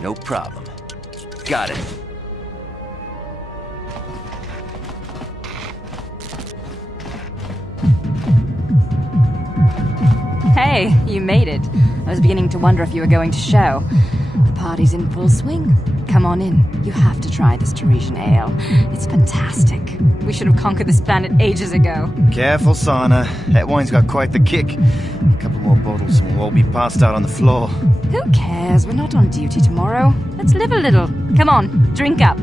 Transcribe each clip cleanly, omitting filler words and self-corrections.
No problem. Got it. Hey, you made it. I was beginning to wonder if you were going to show. The party's in full swing. Come on in. You have to try this Teresian ale. It's fantastic. We should have conquered this planet ages ago. Careful, Sana. That wine's got quite the kick. A couple more bottles and we'll all be passed out on the floor. Who cares? We're not on duty tomorrow. Let's live a little. Come on, drink up.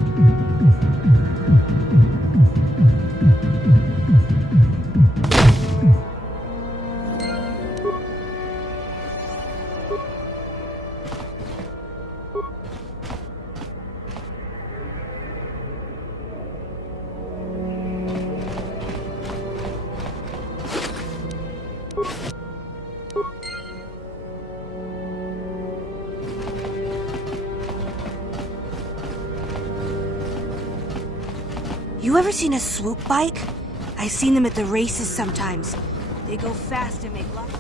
You ever seen a swoop bike? I've seen them at the races sometimes. They go fast and make lots.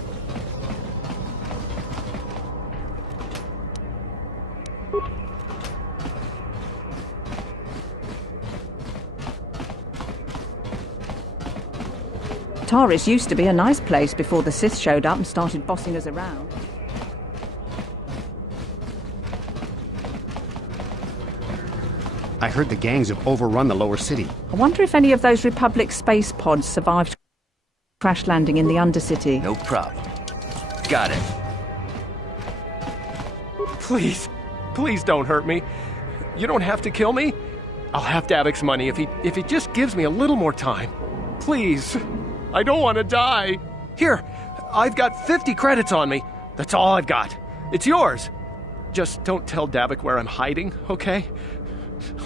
Taris used to be a nice place before the Sith showed up and started bossing us around. I heard the gangs have overrun the lower city. I wonder if any of those Republic space pods survived crash landing in the Undercity. No problem. Got it. Please, please don't hurt me. You don't have to kill me. I'll have Davik's money if he just gives me a little more time. Please. I don't want to die. Here, I've got 50 credits on me. That's all I've got. It's yours. Just don't tell Davik where I'm hiding, okay?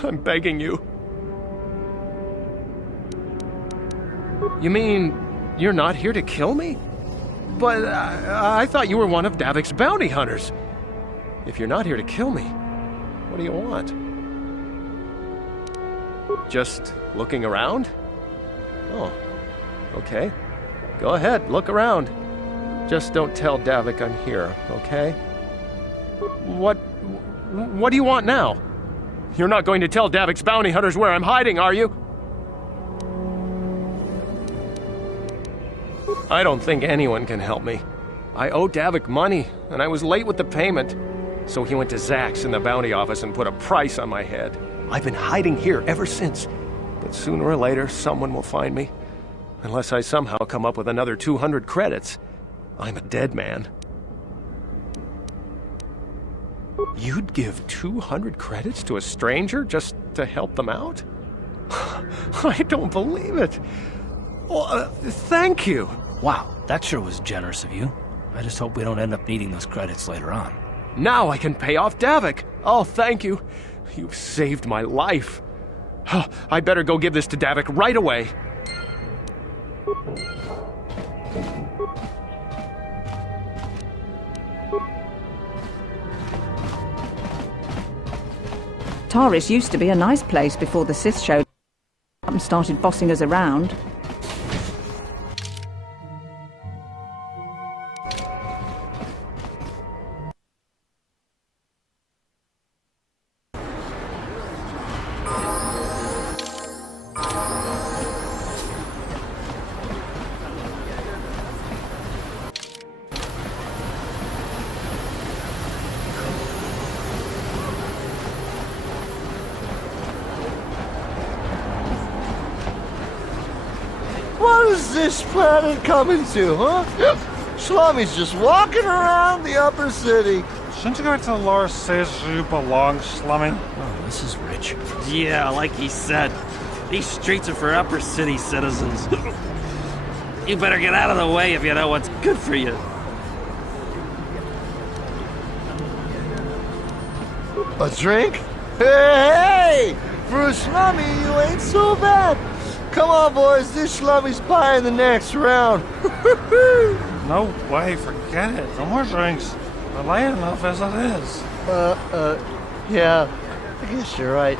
I'm begging you. You mean you're not here to kill me? But I thought you were one of Davik's bounty hunters. If you're not here to kill me, what do you want? Just looking around? Oh, okay. Go ahead, look around. Just don't tell Davik I'm here, okay? What do you want now? You're not going to tell Davik's bounty hunters where I'm hiding, are you? I don't think anyone can help me. I owe Davik money, and I was late with the payment. So he went to Zack's in the bounty office and put a price on my head. I've been hiding here ever since. But sooner or later, someone will find me. Unless I somehow come up with another 200 credits. I'm a dead man. You'd give 200 credits to a stranger just to help them out? I don't believe it. Well, thank you. Wow, that sure was generous of you. I just hope we don't end up needing those credits later on. Now I can pay off Davik. Oh, thank you. You've saved my life. I'd better go give this to Davik right away. Taris used to be a nice place before the Sith showed up and started bossing us around. What is this planet coming to, huh? Slummy's just walking around the upper city. Shouldn't you go to the lower cities where you belong, Slummy? Oh, this is rich. Yeah, like he said. These streets are for upper city citizens. You better get out of the way if you know what's good for you. A drink? Hey! For a slummy, you ain't so bad. Come on, boys, this slummy's pie in the next round. No way, forget it. No more drinks. We're late enough as it is. Yeah, I guess you're right.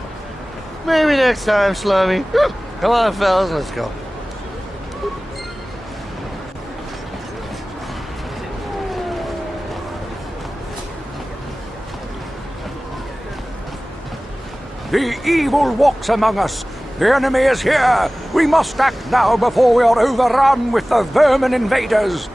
Maybe next time, slummy. Come on, fellas, let's go. The evil walks among us. The enemy is here. We must act now before we are overrun with the vermin invaders.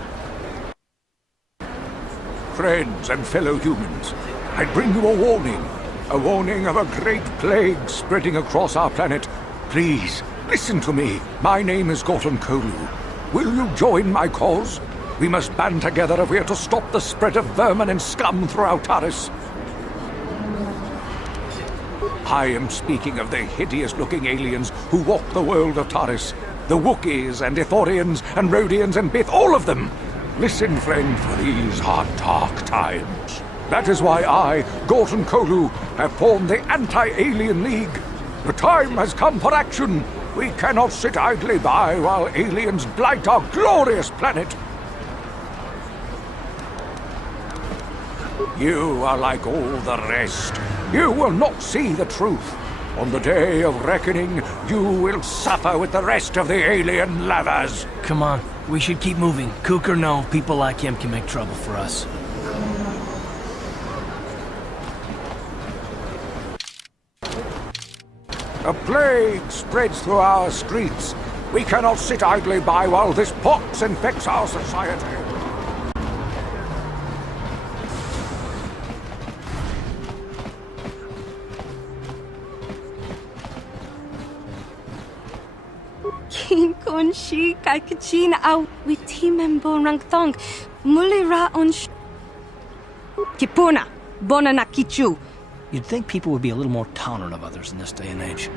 Friends and fellow humans, I bring you a warning. A warning of a great plague spreading across our planet. Please, listen to me. My name is KoToR. Will you join my cause? We must band together if we are to stop the spread of vermin and scum throughout Taris. I am speaking of the hideous-looking aliens who walk the world of Taris. The Wookiees and Ithorians and Rhodians and Bith, all of them. Listen, friend, for these are dark times. That is why I, KoToR, have formed the Anti-Alien League. The time has come for action. We cannot sit idly by while aliens blight our glorious planet. You are like all the rest. You will not see the truth. On the day of reckoning, you will suffer with the rest of the alien lovers. Come on, we should keep moving. Kook or no, people like him can make trouble for us. A plague spreads through our streets. We cannot sit idly by while this pox infects our society. King kon shi kai kachin au with team and bonrang thong. Mulira on Kipuna, bonana kichu. You'd think people would be a little more tolerant of others in this day and age.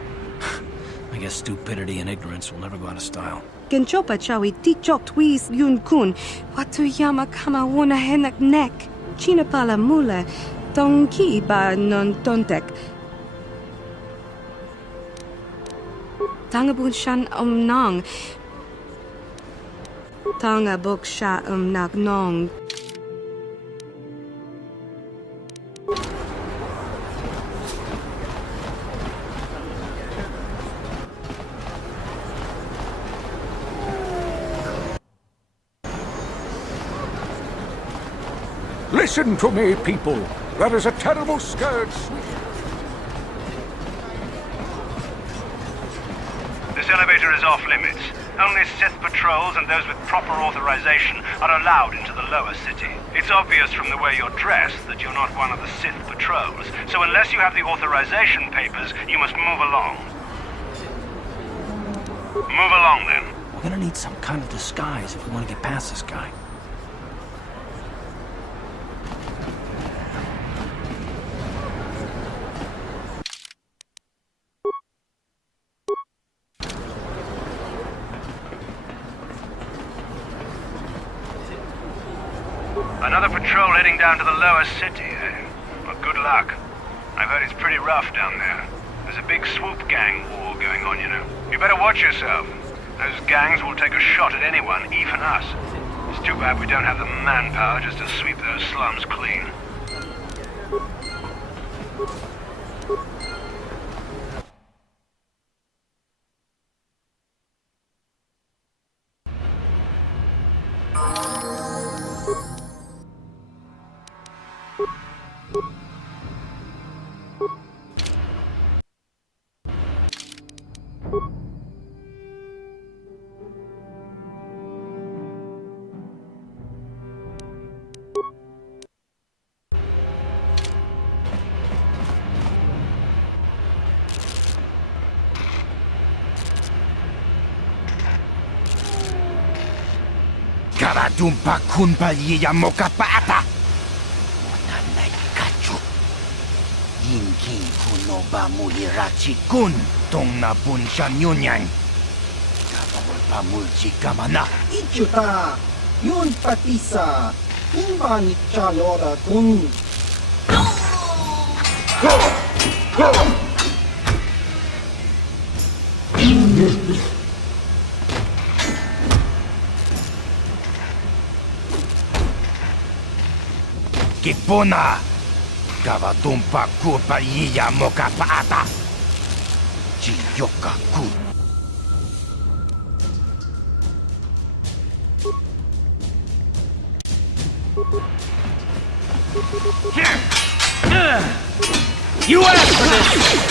I guess stupidity and ignorance will never go out of style. Genchopa chawi tichok twis yun kun. Watu yama kama wona henak nek. China pala mula. Tongki ba non tontek. Tangabun shan nong. Tanga bok sha nak nong. Listen to me, people. There is a terrible scourge. This elevator is off limits. Only Sith patrols and those with proper authorization are allowed into the lower city. It's obvious from the way you're dressed that you're not one of the Sith patrols, so unless you have the authorization papers, you must move along. Move along, then. We're gonna need some kind of disguise if we want to get past this guy. Another patrol heading down to the lower city, eh? Well, good luck. I've heard it's pretty rough down there. There's a big swoop gang war going on, you know. You better watch yourself. Those gangs will take a shot at anyone, even us. It's too bad we don't have the manpower just to sweep those slums clean. Karadumpa kunpa yiya mokapata. Wananay kachu. Yinkin kuno ba mulirachi kun tong na bunsha nyunyan. Kapawal pa mulchi kamana. Ichuta, yun patisa, imba ni chalora kun. Kipuna, Kavatumpa kupa yiya mokapata. Chiyoka ku. You asked for this!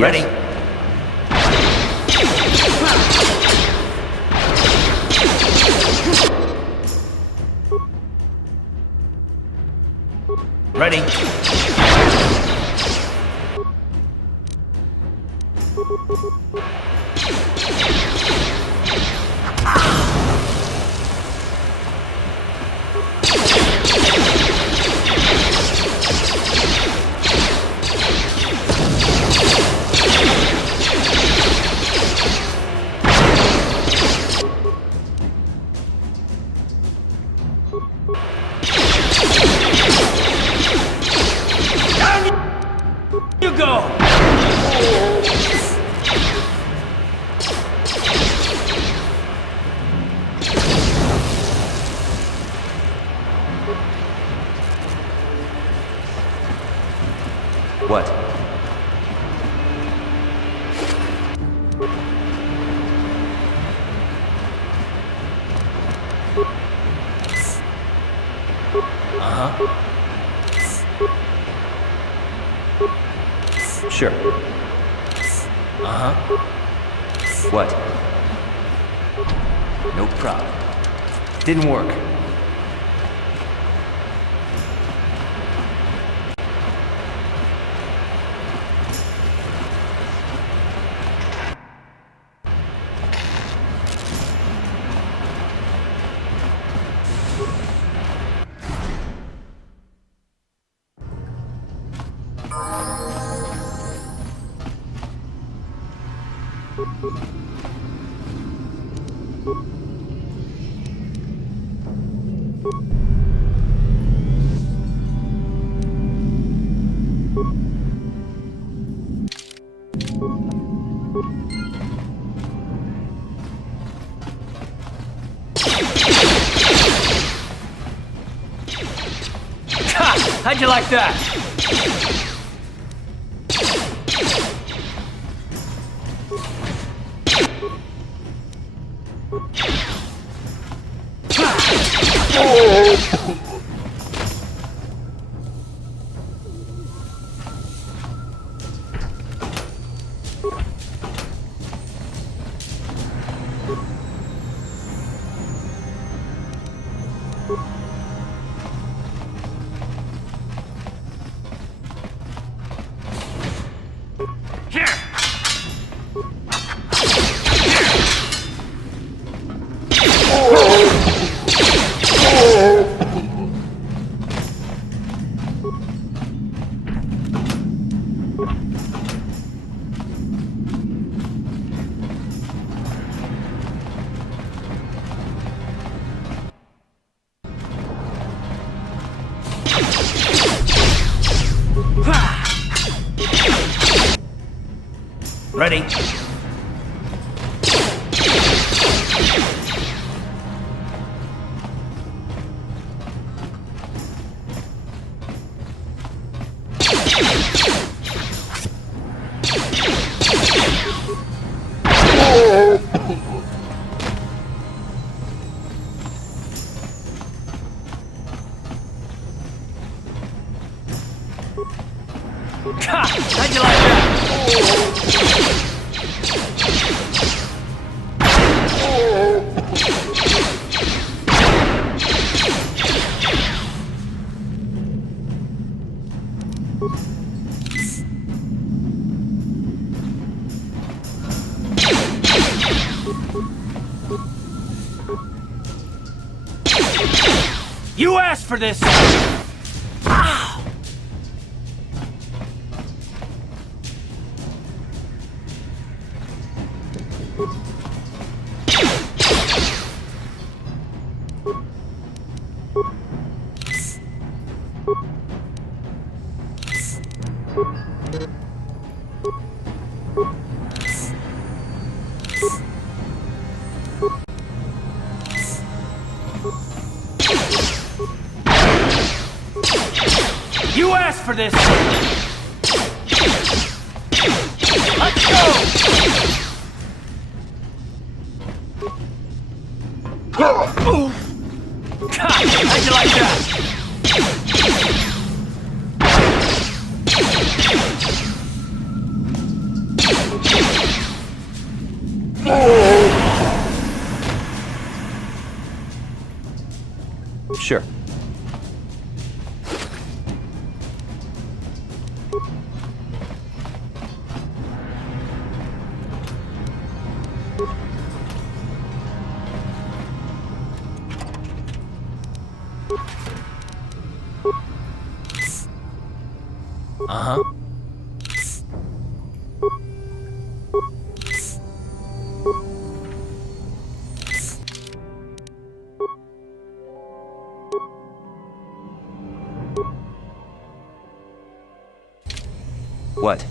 Ready? Ready? You go! What? Uh-huh. Sure. Uh-huh. What? No problem. Didn't work. How'd you like that? Ready? How'd you like that? You asked for this! Ow! You asked for this! Let's go! How'd you like that? Sure. Uh-huh. What?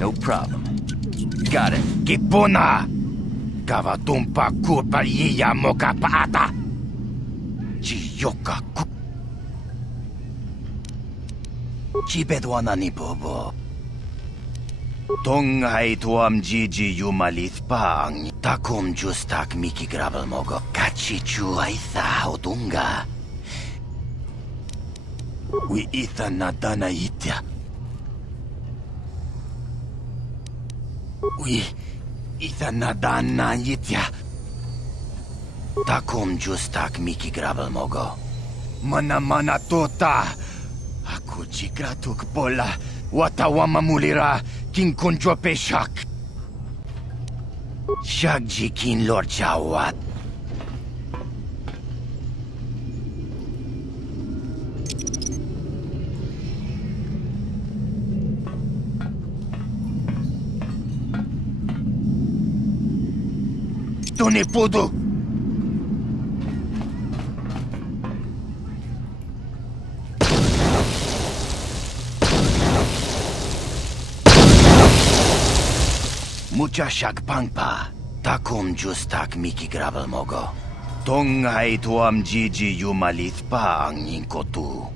No problem. Got it. Kipuna! Kavatumpa kupa iya moka paata! Chiyoka ku... Chibedwana ni bobo. Tonghai tuam jiji yumalit pang. Takum justak miki grabel mogo. Kachichu aitha odunga. We itha nadana itya. We itha nadana itya. Takum justak miki grabel mogo. Mana tota. Aku jigratuk bola. Watawama mulira. Kin kunjo peshak. Shagji kin lord chawat. Tuni pudu. Mucha shagpangpa. Takum justak miki gravel mogo. Tongai tuam jiji yumalit pa ang ningkotu.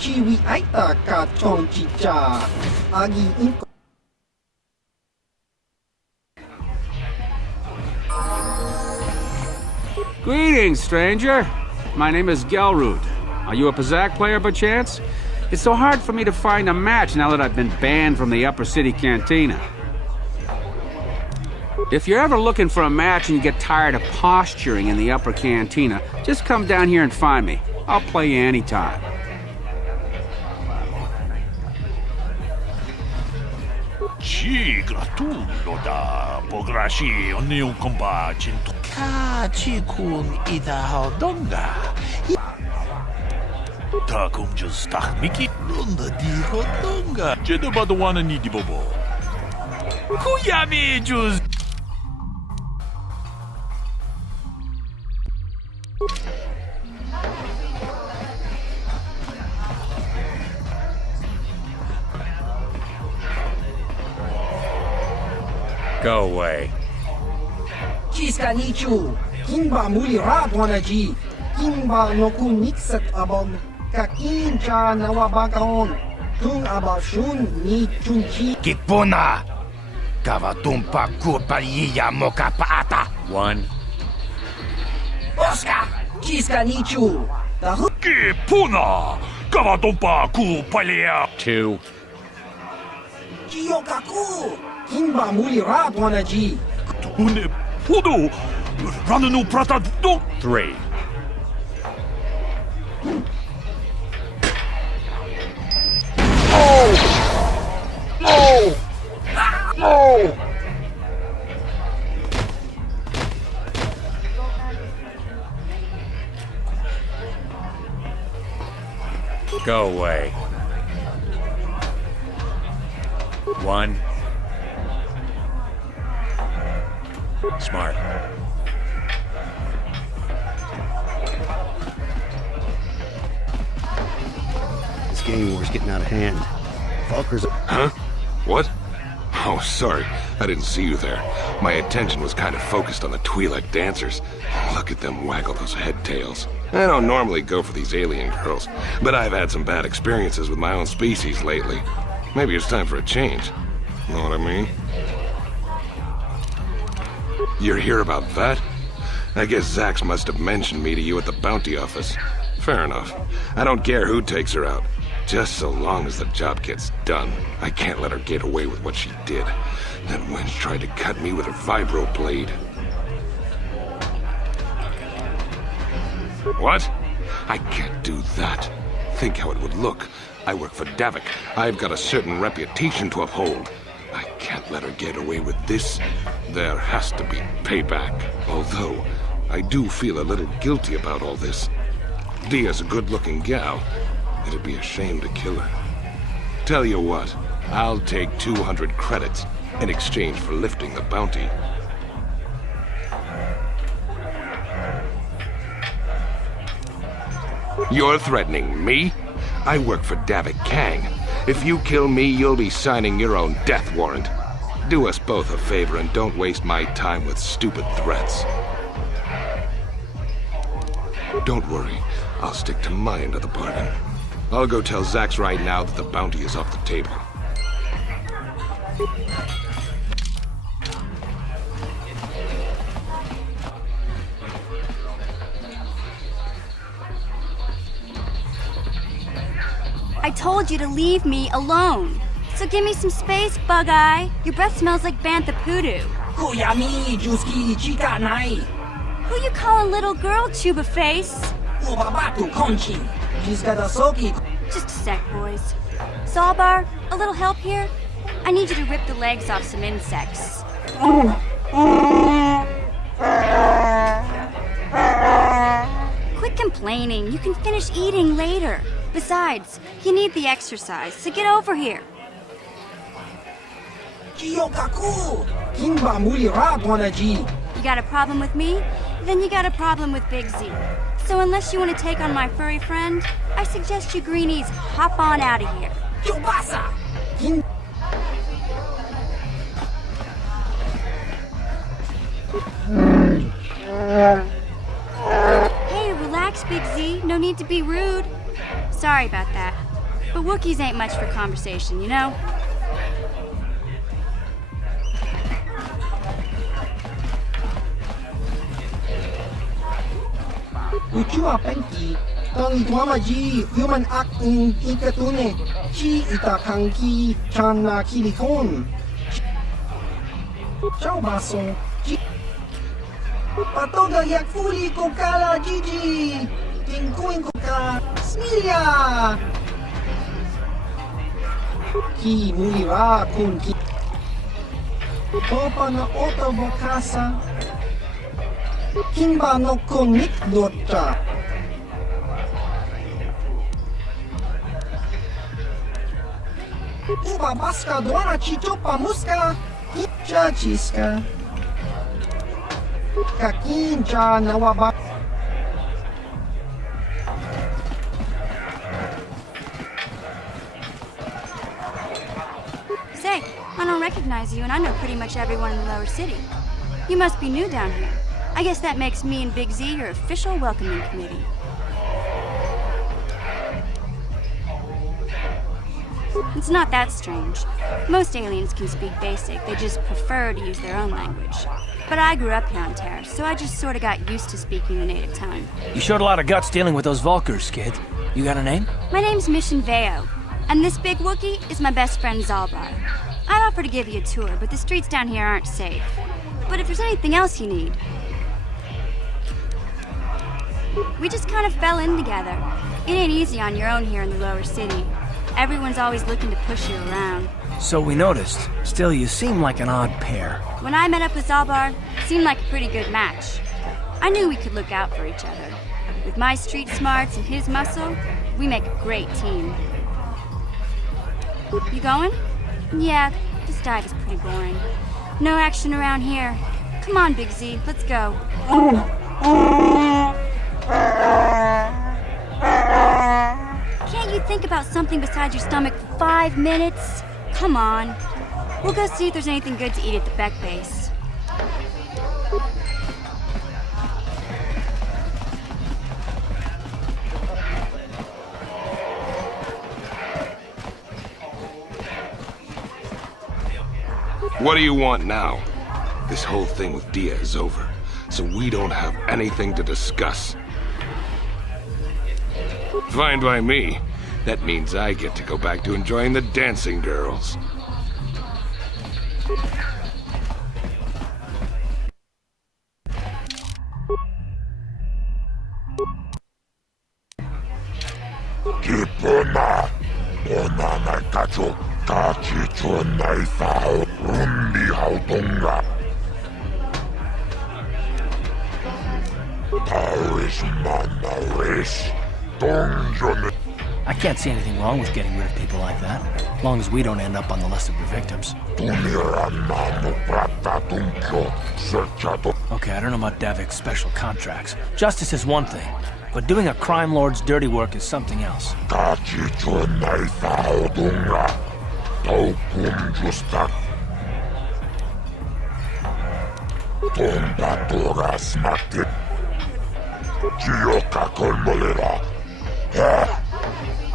Chiwi aita ka chong chicha. Agi inko. Greetings, stranger. My name is Gelrud. Are you a Pazak player by chance? It's so hard for me to find a match now that I've been banned from the Upper City Cantina. If you're ever looking for a match and you get tired of posturing in the Upper Cantina, just come down here and find me. I'll play you anytime. Ci gratullo da pograshi oniu komba cinto. Kachi kun ida hodonga. Takum justach miki runda di hodonga. Jeda badwana ni di bobo. Kuyami just. Go away. Chiska nichu. Kimba muli radwana ji. Kimba no kun nixat abog. Kakin cha nawabakaon. Tung abashun ni chunchi. Kipuna! Kavatumpa kupaliya moka paata. 1. Oscar! Chiska nichu. Kipuna! Kavatumpa kupalia. 2. Kiyokaku! Kimba muli radwana ji. Une pudu! Ranunu prata do. 3. No! No! Go away. 1. Smart. This gang war's getting out of hand. Falker's... Huh? What? Oh, sorry. I didn't see you there. My attention was kind of focused on the Twi'lek dancers. Look at them waggle those head tails. I don't normally go for these alien girls, but I've had some bad experiences with my own species lately. Maybe it's time for a change. Know what I mean? You're here about that? I guess Zax must have mentioned me to you at the bounty office. Fair enough. I don't care who takes her out. Just so long as the job gets done. I can't let her get away with what she did. That wench tried to cut me with her vibro blade. What? I can't do that. Think how it would look. I work for Davik. I've got a certain reputation to uphold. I can't let her get away with this. There has to be payback. Although, I do feel a little guilty about all this. Dia's a good-looking gal. It'd be a shame to kill her. Tell you what, I'll take 200 credits in exchange for lifting the bounty. You're threatening me? I work for Davik Kang. If you kill me, you'll be signing your own death warrant. Do us both a favor and don't waste my time with stupid threats. Don't worry, I'll stick to my end of the bargain. I'll go tell Zax right now that the bounty is off the table. I told you to leave me alone. So give me some space, Bug-Eye. Your breath smells like Bantha Poodoo. Kuyami Juski Chika Nai. Who you calling little girl, Chuba Face? Ubabatu Conchi. Jiska da Soki. Just a sec, boys. Sawbar, a little help here? I need you to rip the legs off some insects. Quit complaining. You can finish eating later. Besides, you need the exercise, so get over here. You got a problem with me? Then you got a problem with Big Z. So unless you want to take on my furry friend, I suggest you greenies hop on out of here. Hey, relax, Big Z. No need to be rude. Sorry about that. But Wookiees ain't much for conversation, you know? Uchua penki, tang tuamaji, human acting ikatune, chi itakanki, chana kilikon. Ciao baso, chi. Patoga yak fuli kokala Gigi, tinkuin koka, smilia. Ki mulira kun ki. Topa na oto bokasa. Kimba no konik dota. Uba baska doana chichopa muska. Kicha chiska. Kakincha nawaba. Say, I don't recognize you, and I know pretty much everyone in the lower city. You must be new down here. I guess that makes me and Big Z your official welcoming committee. It's not that strange. Most aliens can speak basic, they just prefer to use their own language. But I grew up here on Terra, so I just sort of got used to speaking the native tongue. You showed a lot of guts dealing with those Vulkars, kid. You got a name? My name's Mission Veo, and this big Wookiee is my best friend Zalbar. I'd offer to give you a tour, but the streets down here aren't safe. But if there's anything else you need... We just kind of fell in together. It ain't easy on your own here in the lower city. Everyone's always looking to push you around. So we noticed. Still, you seem like an odd pair. When I met up with Zalbar, it seemed like a pretty good match. I knew we could look out for each other. With my street smarts and his muscle, we make a great team. You going? Yeah, this dive is pretty boring. No action around here. Come on, Big Z, let's go. Can't you think about something besides your stomach for 5 minutes? Come on. We'll go see if there's anything good to eat at the Beck base. What do you want now? This whole thing with Dia is over, so we don't have anything to discuss. Fine by me. That means I get to go back to enjoying the dancing girls. Kipuna, onana kacho, kachicho naisao, rundi hautunga. Taoish manawis, donjon. I can't see anything wrong with getting rid of people like that, as long as we don't end up on the list of the victims. Okay, I don't know about Davik's special contracts. Justice is one thing, but doing a crime lord's dirty work is something else.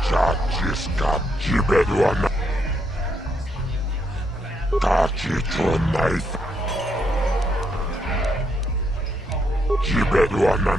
Chachiska Jibeduana Kachicho Knife Jibeduana.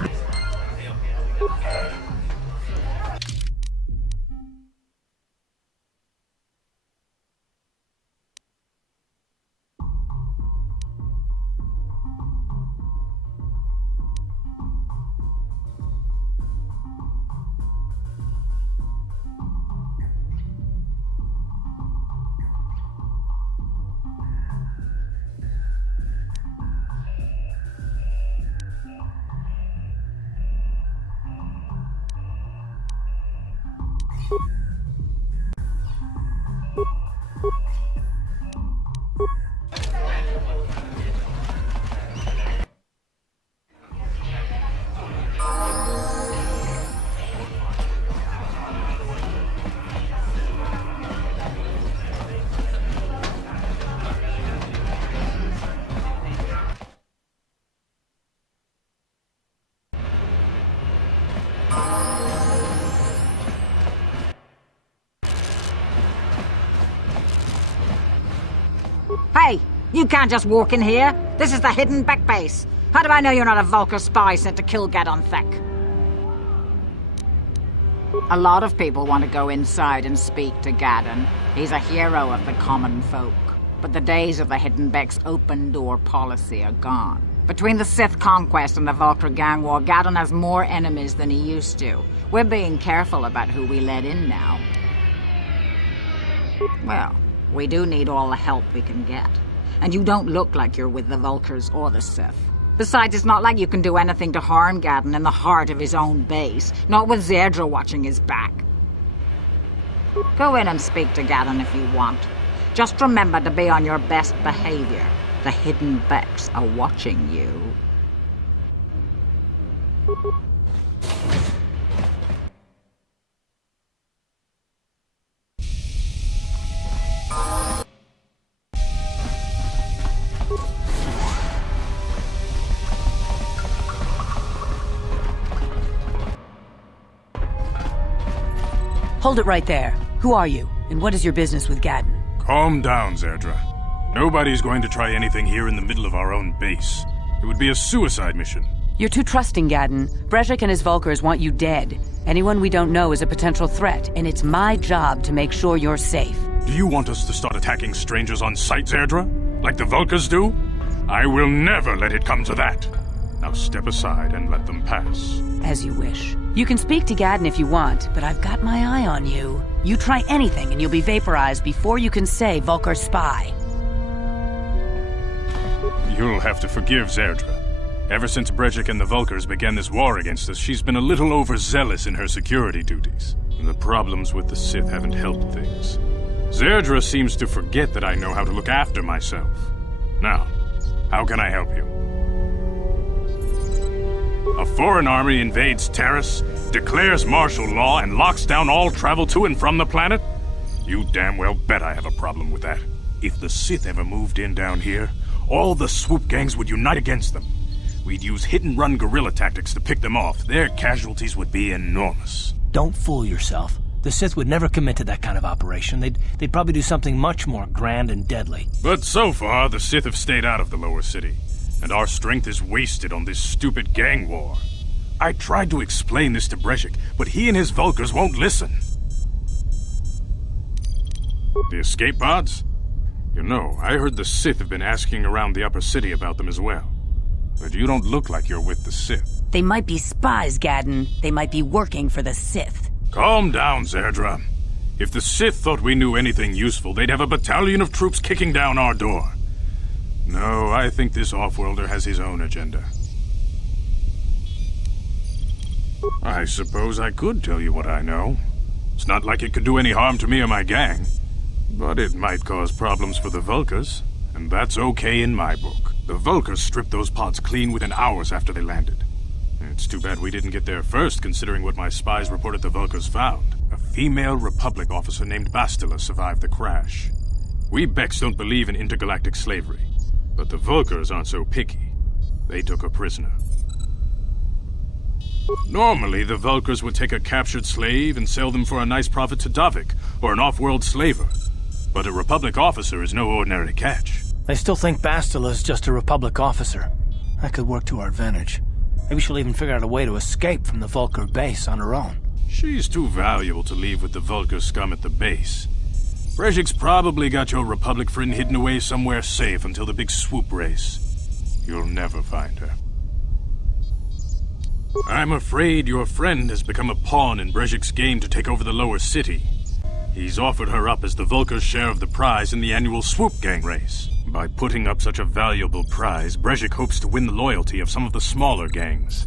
You can't just walk in here. This is the hidden back base. How do I know you're not a Vulkar spy sent to kill Gadon Thek? A lot of people want to go inside and speak to Gadon. He's a hero of the common folk. But the days of the Hidden Beck's open-door policy are gone. Between the Sith conquest and the Vulkar gang war, Gadon has more enemies than he used to. We're being careful about who we let in now. Well, we do need all the help we can get. And you don't look like you're with the Vulkars or the Sith. Besides, it's not like you can do anything to harm Gadon in the heart of his own base, not with Zerdra watching his back. Go in and speak to Gadon if you want. Just remember to be on your best behavior. The Hidden Becks are watching you. Hold it right there. Who are you, and what is your business with Gadon? Calm down, Zerdra. Nobody's going to try anything here in the middle of our own base. It would be a suicide mission. You're too trusting, Gadon. Brejik and his Vulkars want you dead. Anyone we don't know is a potential threat, and it's my job to make sure you're safe. Do you want us to start attacking strangers on sight, Zerdra? Like the Vulkars do? I will never let it come to that. Now step aside and let them pass. As you wish. You can speak to Gadon if you want, but I've got my eye on you. You try anything and you'll be vaporized before you can say Vulkar spy. You'll have to forgive Zerdra. Ever since Brejik and the Vulkars began this war against us, she's been a little overzealous in her security duties. The problems with the Sith haven't helped things. Zerdra seems to forget that I know how to look after myself. Now, how can I help you? A foreign army invades Terrace, declares martial law, and locks down all travel to and from the planet? You damn well bet I have a problem with that. If the Sith ever moved in down here, all the swoop gangs would unite against them. We'd use hit-and-run guerrilla tactics to pick them off. Their casualties would be enormous. Don't fool yourself. The Sith would never commit to that kind of operation. They'd probably do something much more grand and deadly. But so far, the Sith have stayed out of the lower city, and our strength is wasted on this stupid gang war. I tried to explain this to Brejik, but he and his Vulkars won't listen. The escape pods? You know, I heard the Sith have been asking around the upper city about them as well. But you don't look like you're with the Sith. They might be spies, Gadon. They might be working for the Sith. Calm down, Zerdra. If the Sith thought we knew anything useful, they'd have a battalion of troops kicking down our door. No, I think this off-worlder has his own agenda. I suppose I could tell you what I know. It's not like it could do any harm to me or my gang. But it might cause problems for the Vulkars, and that's okay in my book. The Vulkars stripped those pods clean within hours after they landed. It's too bad we didn't get there first, considering what my spies reported the Vulkars found. A female Republic officer named Bastila survived the crash. We Becks don't believe in intergalactic slavery, but the Vulkars aren't so picky. They took her prisoner. Normally, the Vulkars would take a captured slave and sell them for a nice profit to Davik, or an off-world slaver. But a Republic officer is no ordinary catch. I still think Bastila's just a Republic officer. That could work to our advantage. Maybe she'll even figure out a way to escape from the Vulkar base on her own. She's too valuable to leave with the Vulkar scum at the base. Brejik's probably got your Republic friend hidden away somewhere safe until the big swoop race. You'll never find her. I'm afraid your friend has become a pawn in Brejik's game to take over the lower city. He's offered her up as the Vulkar's share of the prize in the annual swoop gang race. By putting up such a valuable prize, Brejik hopes to win the loyalty of some of the smaller gangs.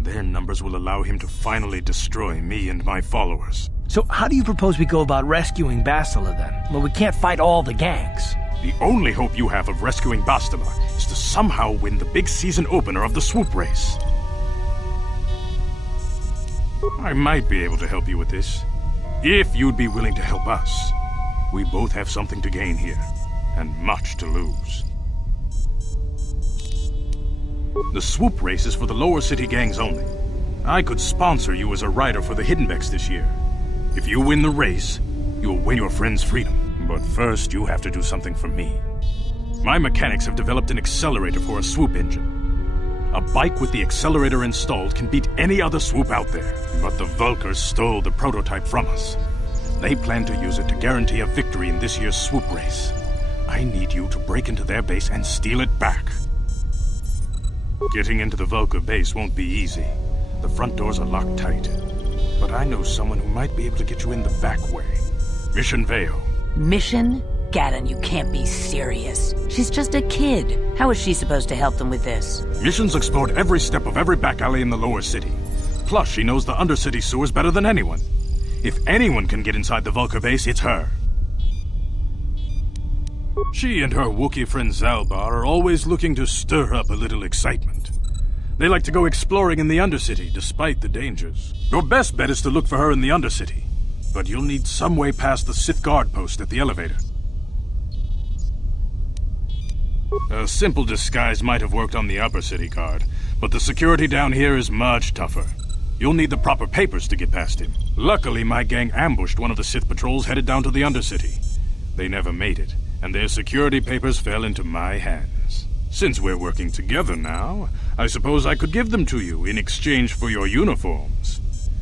Their numbers will allow him to finally destroy me and my followers. So how do you propose we go about rescuing Bastila then? Well, we can't fight all the gangs. The only hope you have of rescuing Bastila is to somehow win the big season opener of the swoop race. I might be able to help you with this, if you'd be willing to help us. We both have something to gain here, and much to lose. The swoop race is for the lower city gangs only. I could sponsor you as a rider for the Hiddenbecks this year. If you win the race, you'll win your friend's freedom. But first, you have to do something for me. My mechanics have developed an accelerator for a swoop engine. A bike with the accelerator installed can beat any other swoop out there. But the Vulkars stole the prototype from us. They plan to use it to guarantee a victory in this year's swoop race. I need you to break into their base and steal it back. Getting into the Vulkar base won't be easy. The front doors are locked tight. But I know someone who might be able to get you in the back way. Mission Veo. Mission? Gaddon, you can't be serious. She's just a kid. How is she supposed to help them with this? Mission's explored every step of every back alley in the lower city. Plus, she knows the undercity sewers better than anyone. If anyone can get inside the Vulkar base, it's her. She and her Wookiee friend Zalbar are always looking to stir up a little excitement. They like to go exploring in the undercity, despite the dangers. Your best bet is to look for her in the undercity. But you'll need some way past the Sith guard post at the elevator. A simple disguise might have worked on the upper city guard, but the security down here is much tougher. You'll need the proper papers to get past him. Luckily, my gang ambushed one of the Sith patrols headed down to the undercity. They never made it, and their security papers fell into my hands. Since we're working together now, I suppose I could give them to you in exchange for your uniforms.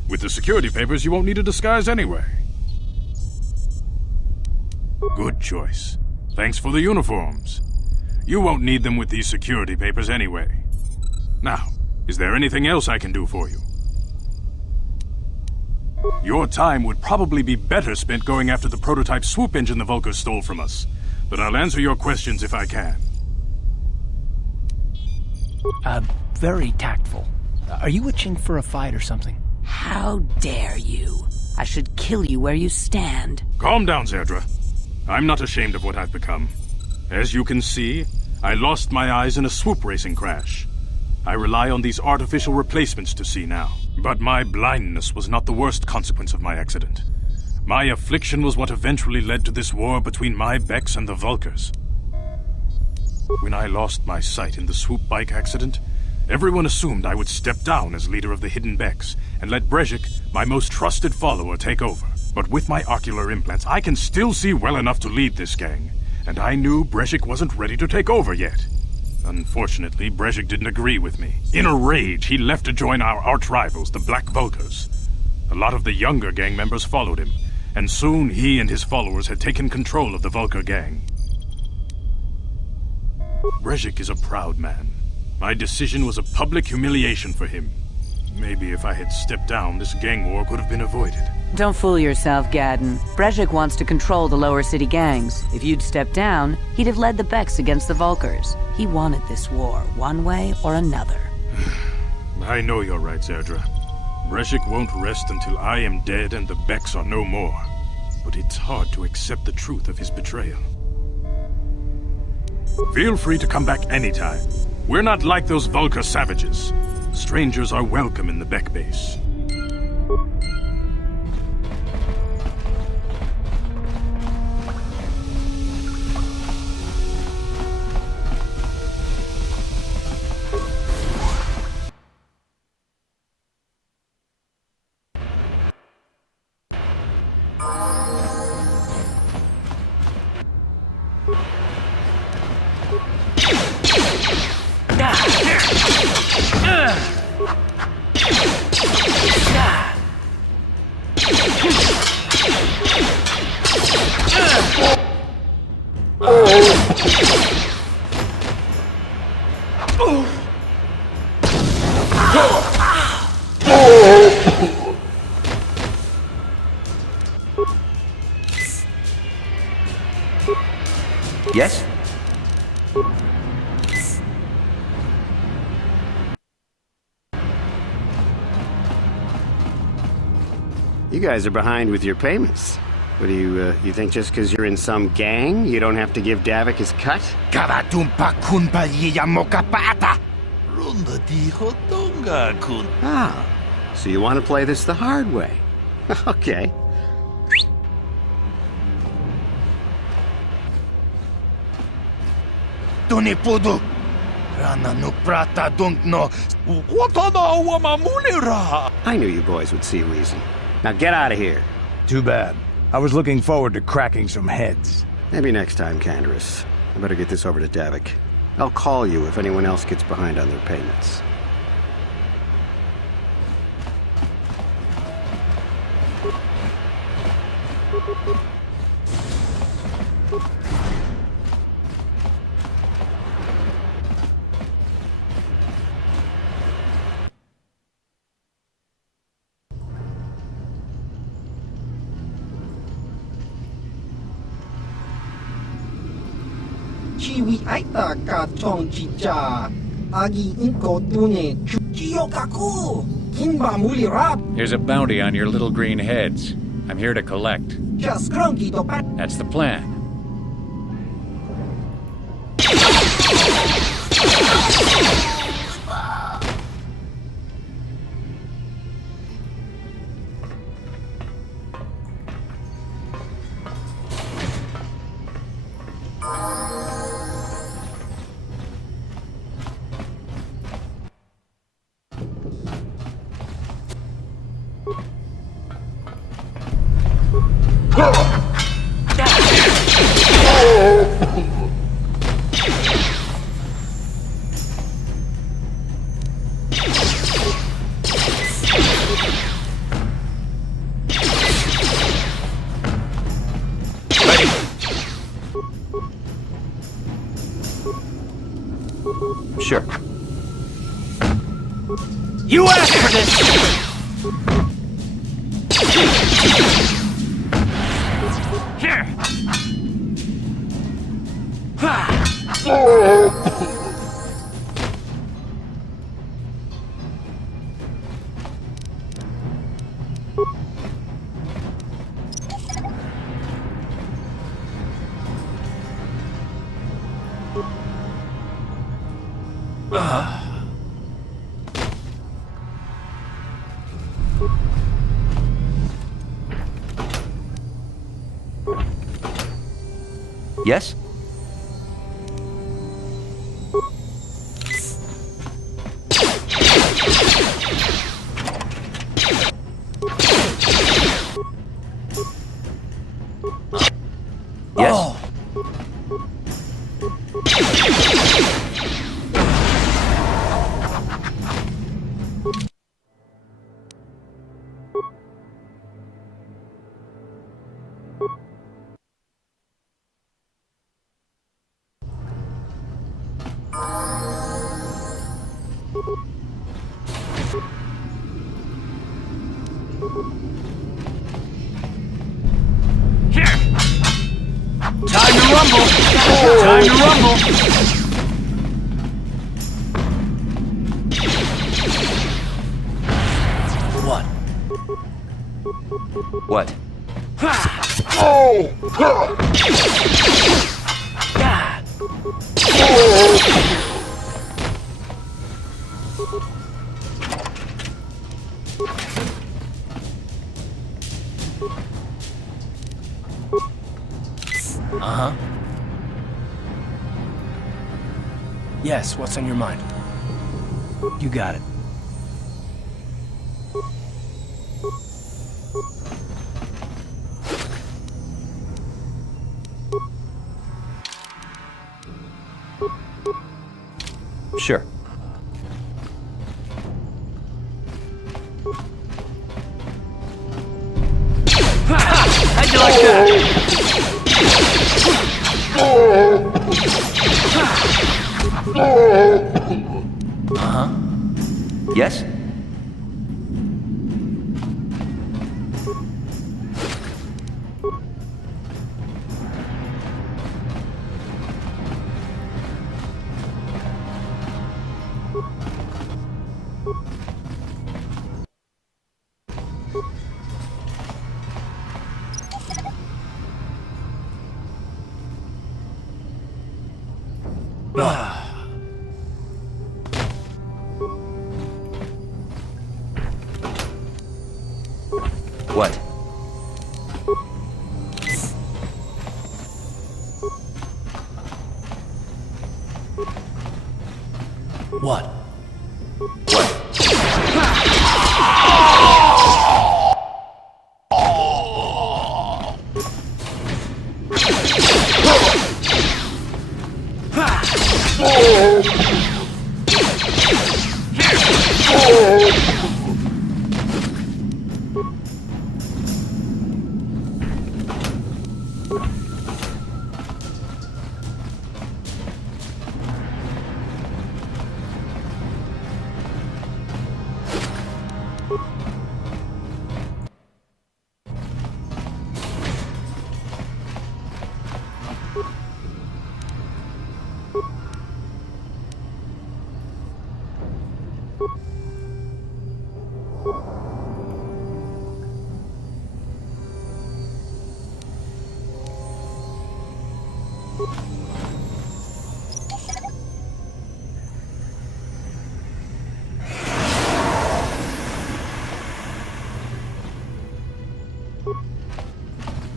With the security papers, you won't need a disguise anyway. Good choice. Thanks for the uniforms. You won't need them with these security papers anyway. Now, is there anything else I can do for you? Your time would probably be better spent going after the prototype swoop engine the Vulkars stole from us. But I'll answer your questions if I can. Very tactful. Are you itching for a fight or something? How dare you? I should kill you where you stand. Calm down, Zerdra. I'm not ashamed of what I've become. As you can see, I lost my eyes in a swoop racing crash. I rely on these artificial replacements to see now. But my blindness was not the worst consequence of my accident. My affliction was what eventually led to this war between my Becks and the Vulkars. When I lost my sight in the swoop bike accident, everyone assumed I would step down as leader of the hidden Becks and let Brezhik, my most trusted follower, take over. But with my ocular implants, I can still see well enough to lead this gang, and I knew Brezhik wasn't ready to take over yet. Unfortunately, Brezhik didn't agree with me. In a rage, he left to join our arch-rivals, the Black Vulkars. A lot of the younger gang members followed him, and soon he and his followers had taken control of the Vulkar gang. Brezhik is a proud man. My decision was a public humiliation for him. Maybe if I had stepped down, this gang war could have been avoided. Don't fool yourself, Gaddon. Brezhik wants to control the lower city gangs. If you'd stepped down, he'd have led the Becks against the Vulkars. He wanted this war, one way or another. I know you're right, Zerdra. Brezhik won't rest until I am dead and the Becks are no more. But it's hard to accept the truth of his betrayal. Feel free to come back anytime. We're not like those Vulkar savages. Strangers are welcome in the Beck base. Yes? You guys are behind with your payments. What do you think just because you're in some gang, you don't have to give Davik his cut? Ah, so you want to play this the hard way. Okay. I knew you boys would see reason. Now get out of here. Too bad. I was looking forward to cracking some heads. Maybe next time, Canderous. I better get this over to Davik. I'll call you if anyone else gets behind on their payments. Chiwi aita ka chong chicha. Agi inko tune chukiyokaku. Kimba muli rap. Here's a bounty on your little green heads. I'm here to collect. Just grunky to pat. That's the plan. Sure. You asked for this! Here! Yes? Yes? Time to rumble! Time to rumble! What? What? Uh-huh. Yes, what's on your mind? You got it. Sure. How'd you like that? Uh-huh. Yes? What? What?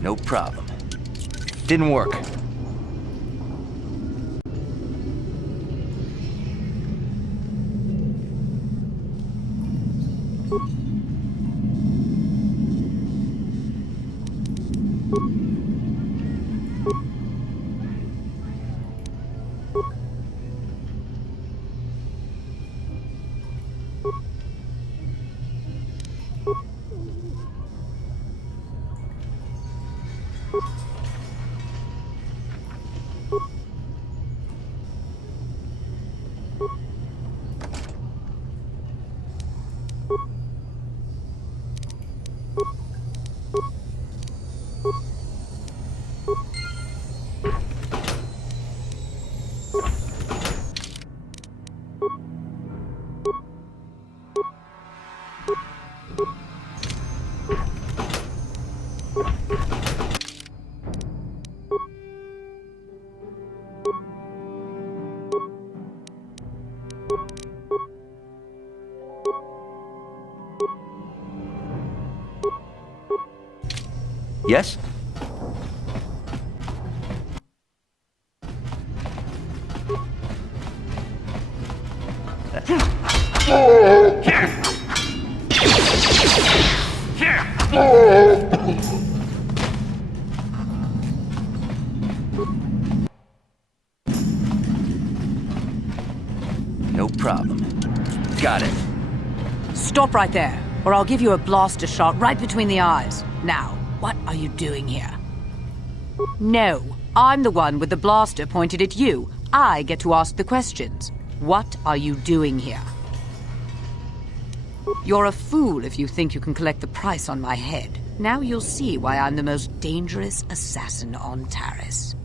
No problem. Didn't work. Yes? No problem. Got it. Stop right there, or I'll give you a blaster shot right between the eyes. Now, what are you doing here? No, I'm the one with the blaster pointed at you. I get to ask the questions. What are you doing here? You're a fool if you think you can collect the price on my head. Now you'll see why I'm the most dangerous assassin on Taris.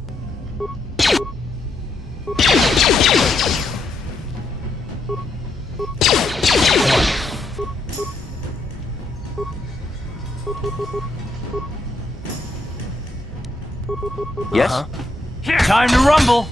Yes? Time to rumble!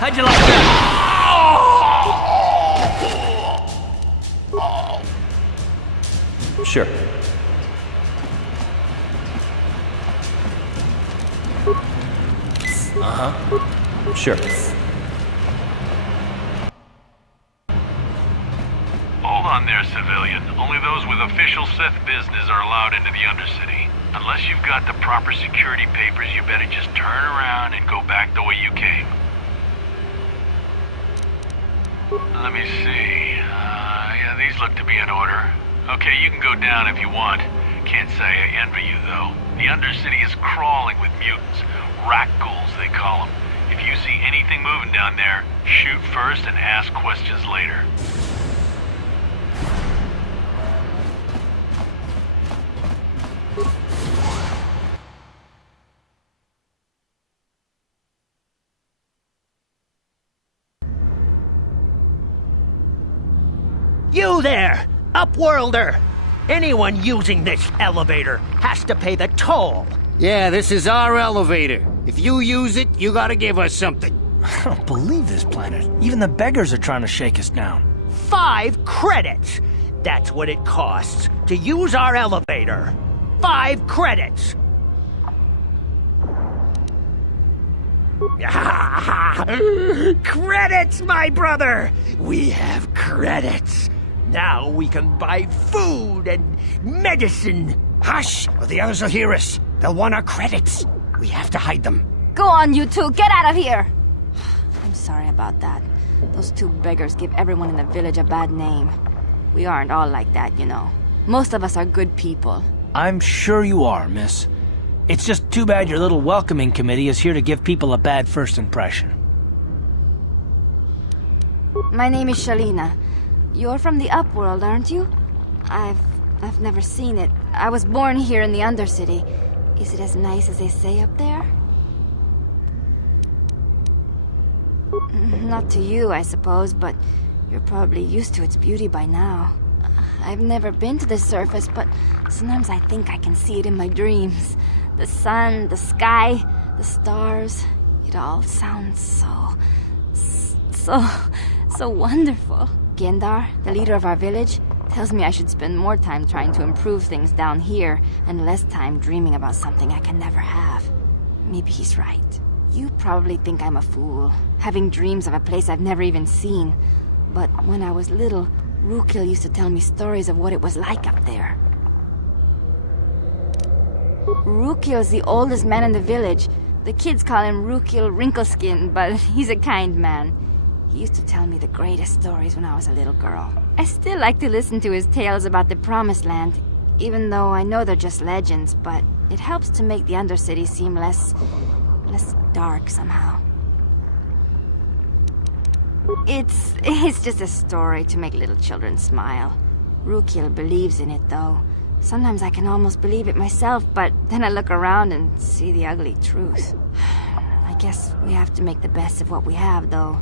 How'd you like that? Sure. Uh-huh. Sure. Hold on there, civilian. Only those with official Sith business are allowed into the Undercity. Unless you've got the proper security papers, you better just turn around and go back the way you came. Let me see. Yeah, these look to be in order. Okay, you can go down if you want. Can't say I envy you, though. The Undercity is crawling with mutants. Rat ghouls, they call them. If you see anything moving down there, shoot first and ask questions later. You there, Upworlder! Anyone using this elevator has to pay the toll. Yeah, this is our elevator. If you use it, you gotta give us something. I don't believe this planet. Even the beggars are trying to shake us down. 5 credits! That's what it costs to use our elevator. 5 credits! Credits, my brother! We have credits. Now we can buy food and medicine. Hush, or the others will hear us. They'll want our credits. We have to hide them. Go on, you two. Get out of here. I'm sorry about that. Those 2 beggars give everyone in the village a bad name. We aren't all like that, you know. Most of us are good people. I'm sure you are, miss. It's just too bad your little welcoming committee is here to give people a bad first impression. My name is Shalina. You're from the Upworld, aren't you? I've never seen it. I was born here in the Undercity. Is it as nice as they say up there? Not to you, I suppose, but you're probably used to its beauty by now. I've never been to the surface, but sometimes I think I can see it in my dreams. The sun, the sky, the stars. It all sounds so wonderful. Gendar, the leader of our village, tells me I should spend more time trying to improve things down here and less time dreaming about something I can never have. Maybe he's right. You probably think I'm a fool, having dreams of a place I've never even seen. But when I was little, Rukil used to tell me stories of what it was like up there. Rukil's the oldest man in the village. The kids call him Rukil Wrinkleskin, but he's a kind man. He used to tell me the greatest stories when I was a little girl. I still like to listen to his tales about the Promised Land, even though I know they're just legends, but it helps to make the Undercity seem less dark somehow. It's just a story to make little children smile. Rukil believes in it, though. Sometimes I can almost believe it myself, but then I look around and see the ugly truth. I guess we have to make the best of what we have, though.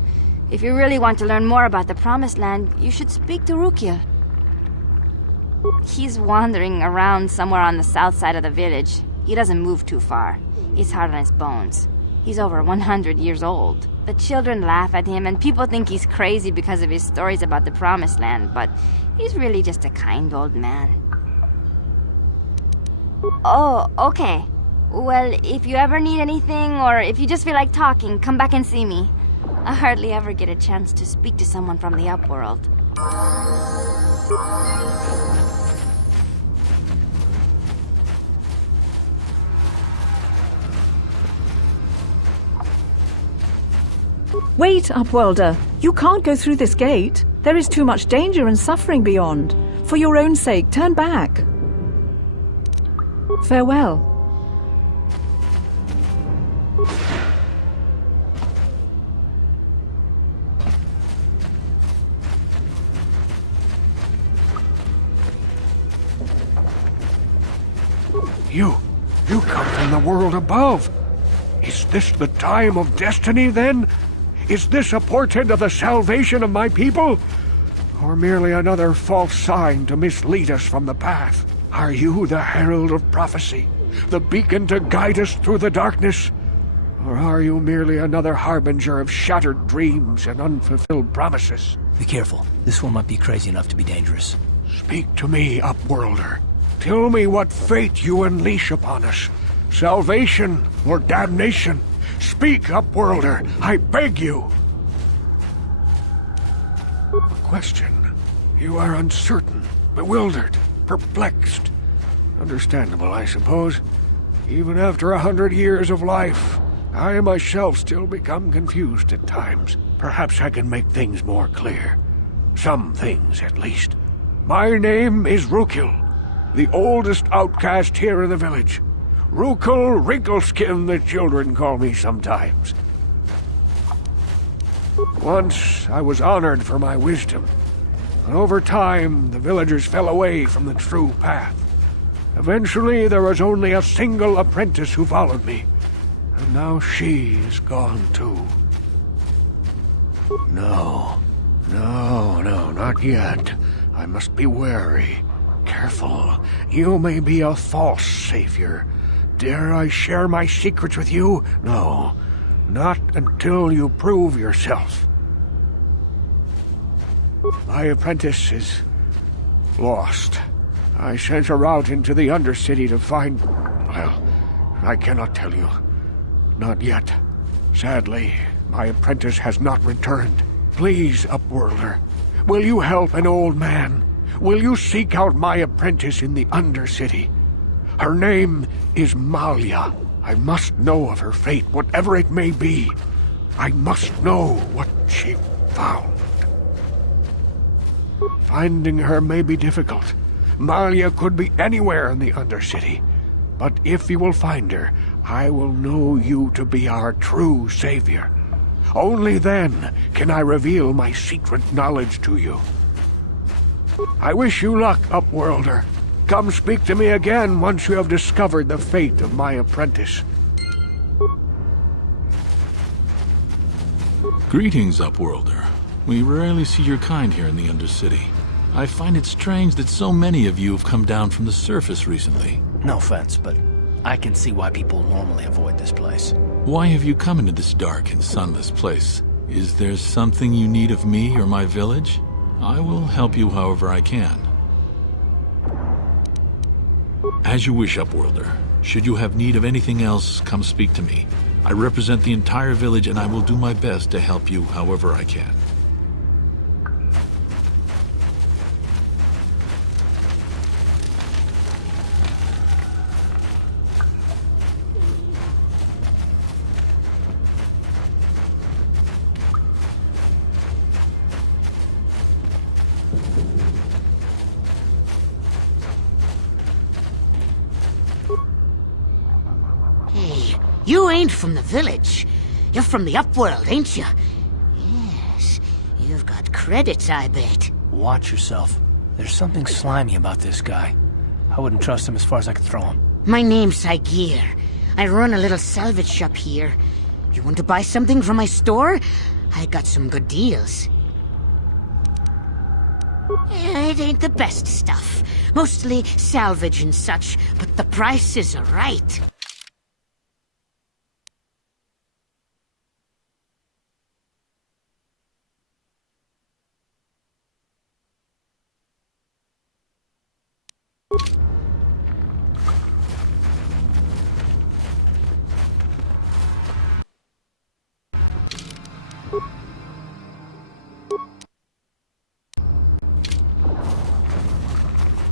If you really want to learn more about the Promised Land, you should speak to Rukil. He's wandering around somewhere on the south side of the village. He doesn't move too far. He's hard on his bones. He's over 100 years old. The children laugh at him, and people think he's crazy because of his stories about the Promised Land, but he's really just a kind old man. Oh, okay. Well, if you ever need anything, or if you just feel like talking, come back and see me. I hardly ever get a chance to speak to someone from the Upworld. Wait, Upworlder. You can't go through this gate. There is too much danger and suffering beyond. For your own sake, turn back. Farewell. You come from the world above. Is this the time of destiny, then? Is this a portent of the salvation of my people? Or merely another false sign to mislead us from the path? Are you the herald of prophecy, the beacon to guide us through the darkness? Or are you merely another harbinger of shattered dreams and unfulfilled promises? Be careful. This one might be crazy enough to be dangerous. Speak to me, Upworlder. Tell me what fate you unleash upon us. Salvation or damnation? Speak, Upworlder. I beg you. A question. You are uncertain, bewildered, perplexed. Understandable, I suppose. Even after 100 years of life, I myself still become confused at times. Perhaps I can make things more clear. Some things, at least. My name is Rukil, the oldest outcast here in the village. Rukil Wrinkleskin, the children call me sometimes. Once I was honored for my wisdom, and over time the villagers fell away from the true path. Eventually there was only a single apprentice who followed me, and now she is gone too. No, not yet. I must be wary. Careful. You may be a false savior. Dare I share my secrets with you? No, not until you prove yourself. My apprentice is lost. I sent her out into the Undercity to find... well, I cannot tell you. Not yet. Sadly, my apprentice has not returned. Please, Upworlder, will you help an old man? Will you seek out my apprentice in the Undercity? Her name is Malia. I must know of her fate, whatever it may be. I must know what she found. Finding her may be difficult. Malia could be anywhere in the Undercity. But if you will find her, I will know you to be our true savior. Only then can I reveal my secret knowledge to you. I wish you luck, Upworlder. Come speak to me again once you have discovered the fate of my apprentice. Greetings, Upworlder. We rarely see your kind here in the Undercity. I find it strange that so many of you have come down from the surface recently. No offense, but I can see why people normally avoid this place. Why have you come into this dark and sunless place? Is there something you need of me or my village? I will help you however I can. As you wish, Upworlder. Should you have need of anything else, come speak to me. I represent the entire village and I will do my best to help you however I can. You ain't from the village. You're from the Upworld, ain't you? Yes. You've got credits, I bet. Watch yourself. There's something slimy about this guy. I wouldn't trust him as far as I could throw him. My name's Saigir. I run a little salvage shop here. You want to buy something from my store? I got some good deals. It ain't the best stuff. Mostly salvage and such, but the prices are right.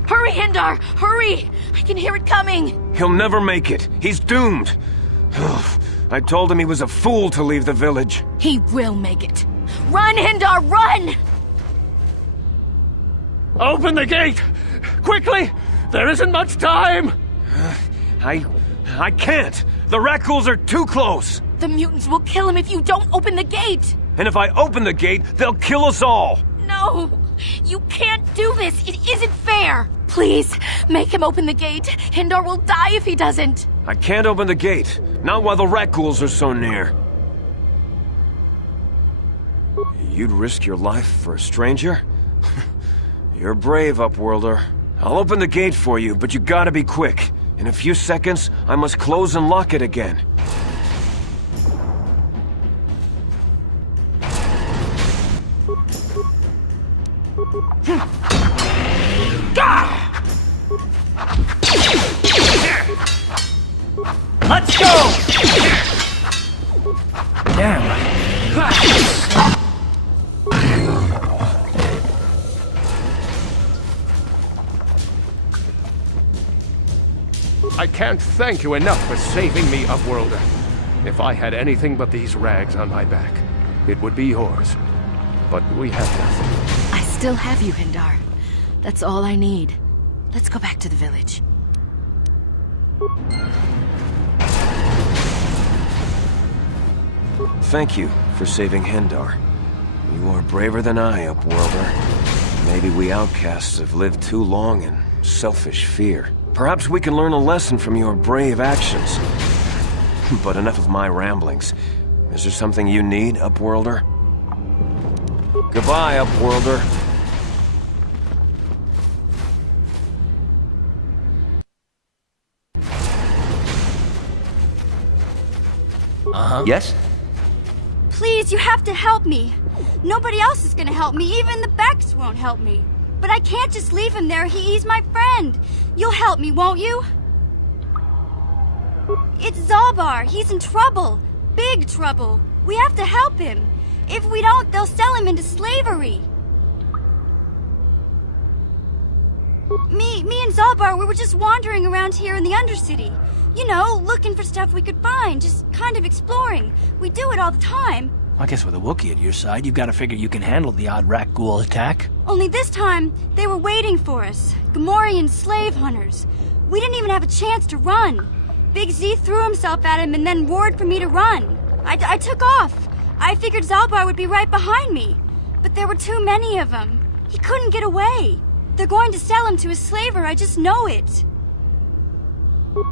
Hurry, Hindar! Hurry! I can hear it coming! He'll never make it. He's doomed. I told him he was a fool to leave the village. He will make it. Run, Hindar, run! Open the gate! Quickly! There isn't much time! I can't! The Rakghouls are too close! The mutants will kill him if you don't open the gate! And if I open the gate, they'll kill us all! No! You can't do this! It isn't fair! Please, make him open the gate. Hindar will die if he doesn't. I can't open the gate. Not while the Rakghouls are so near. You'd risk your life for a stranger? You're brave, Upworlder. I'll open the gate for you, but you gotta be quick. In a few seconds, I must close and lock it again. Let's go! I can't thank you enough for saving me, Upworlder. If I had anything but these rags on my back, it would be yours. But we have nothing. I still have you, Hindar. That's all I need. Let's go back to the village. Thank you for saving Hindar. You are braver than I, Upworlder. Maybe we outcasts have lived too long in selfish fear. Perhaps we can learn a lesson from your brave actions. But enough of my ramblings. Is there something you need, Upworlder? Goodbye, Upworlder. Yes? Please, you have to help me. Nobody else is gonna help me. Even the Becks won't help me. But I can't just leave him there. He's my friend. You'll help me, won't you? It's Zalbar. He's in trouble. Big trouble. We have to help him. If we don't, they'll sell him into slavery. Me and Zalbar, we were just wandering around here in the Undercity. You know, looking for stuff we could find, just kind of exploring. We do it all the time. I guess with a Wookiee at your side, you've got to figure you can handle the odd rat ghoul attack. Only this time, they were waiting for us. Gamorrean slave hunters. We didn't even have a chance to run. Big Z threw himself at him and then roared for me to run. I took off. I figured Zalbar would be right behind me. But there were too many of them. He couldn't get away. They're going to sell him to a slaver, I just know it.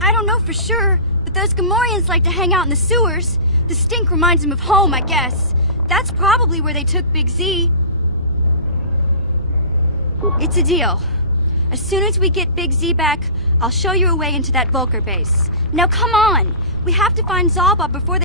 I don't know for sure, but those Gamorreans like to hang out in the sewers. The stink reminds them of home, I guess. That's probably where they took Big Z. It's a deal. As soon as we get Big Z back, I'll show you a way into that Vulcar base. Now come on! We have to find Zalbar before they